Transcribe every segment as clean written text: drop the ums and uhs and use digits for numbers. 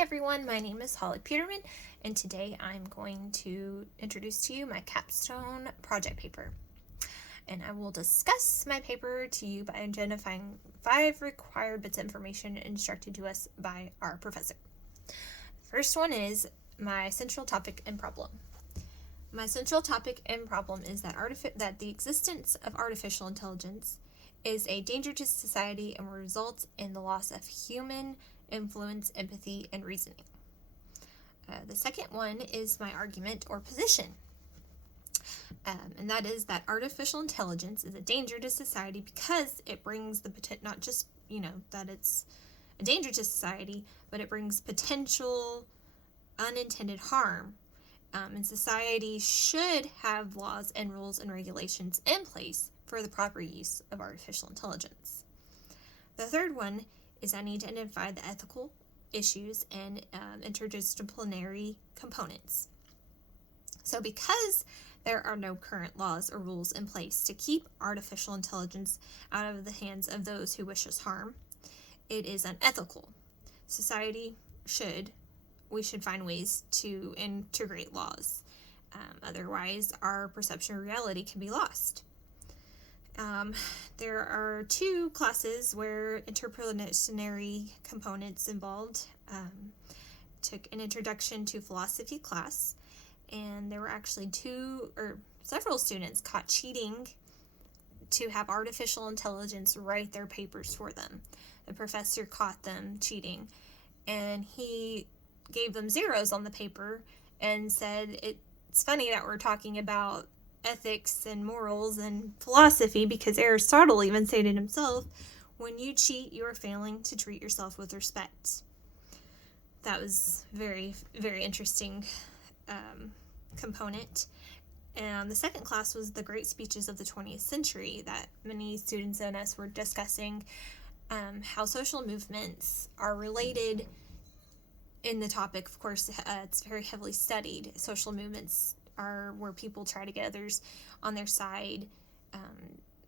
Hi everyone, my name is Holly Peterman, and today I'm going to introduce to you my capstone project paper. And I will discuss my paper to you by identifying 5 required bits of information instructed to us by our professor. First one is my central topic and problem. My central topic and problem is that the existence of artificial intelligence is a danger to society and will result in the loss of human influence, empathy, and reasoning. The second one is my argument or position, and that is that artificial intelligence is a danger to society because it brings the potential, not just, that it's a danger to society, but it brings potential unintended harm. And society should have laws and rules and regulations in place for the proper use of artificial intelligence. The third one is I need to identify the ethical issues and interdisciplinary components. So because there are no current laws or rules in place to keep artificial intelligence out of the hands of those who wish us harm, it is unethical. We should find ways to integrate laws. Otherwise, our perception of reality can be lost. There are 2 classes where interdisciplinary components involved. Took an introduction to philosophy class, and there were actually several students caught cheating to have artificial intelligence write their papers for them. The professor caught them cheating, and he gave them zeros on the paper and said, it's funny that we're talking about ethics and morals and philosophy because Aristotle even said it himself, when you cheat, you are failing to treat yourself with respect. That was very, very interesting component. And the second class was the great speeches of the 20th century that many students and us were discussing how social movements are related. In the topic, of course, it's very heavily studied. Social movements are where people try to get others on their side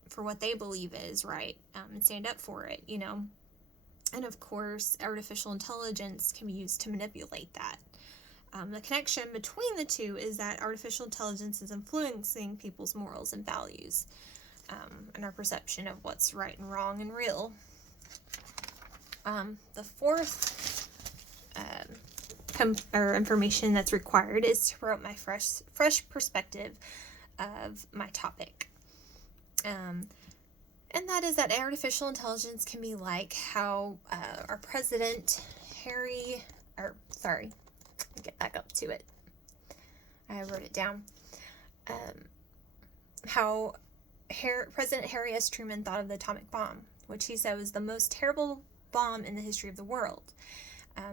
for what they believe is right and stand up for it, And of course, artificial intelligence can be used to manipulate that. The connection between the two is that artificial intelligence is influencing people's morals and values and our perception of what's right and wrong and real. The fourth information that's required is to promote my fresh perspective of my topic. And that is that artificial intelligence can be like how our president, get back up to it. I wrote it down. How President Harry S. Truman thought of the atomic bomb, which he said was the most terrible bomb in the history of the world.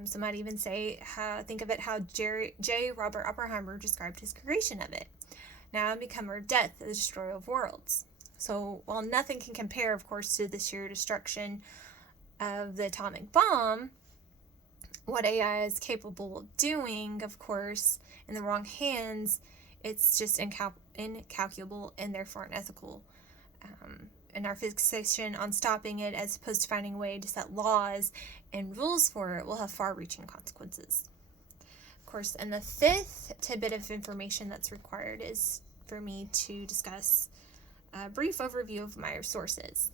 Some might even say, think of it how J. Robert Oppenheimer described his creation of it. Now become or death, the destroyer of worlds. So while nothing can compare, of course, to the sheer destruction of the atomic bomb, what AI is capable of doing, of course, in the wrong hands, it's just incalculable and therefore unethical. And our fixation on stopping it as opposed to finding a way to set laws and rules for it will have far-reaching consequences. Of course, and the 5th tidbit of information that's required is for me to discuss a brief overview of my sources.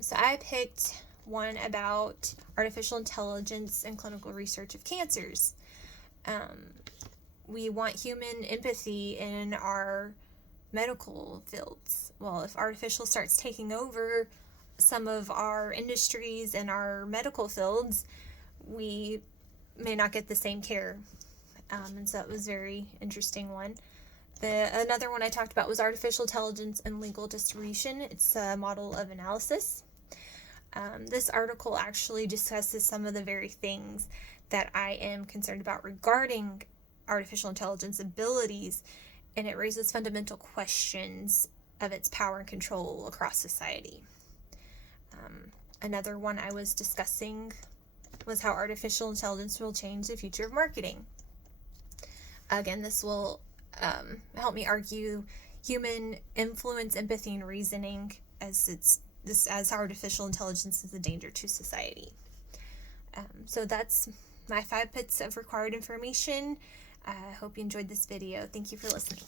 So I picked one about artificial intelligence and clinical research of cancers. We want human empathy in our medical fields. Well, if artificial starts taking over some of our industries and our medical fields, we may not get the same care. And so it was a very interesting one. Another one I talked about was artificial intelligence and legal distribution. It's a model of analysis. This article actually discusses some of the very things that I am concerned about regarding artificial intelligence abilities, and it raises fundamental questions of its power and control across society. Another one I was discussing was how artificial intelligence will change the future of marketing. Again, this will help me argue human influence, empathy, and reasoning as artificial intelligence is a danger to society. So that's my 5 bits of required information. I hope you enjoyed this video. Thank you for listening.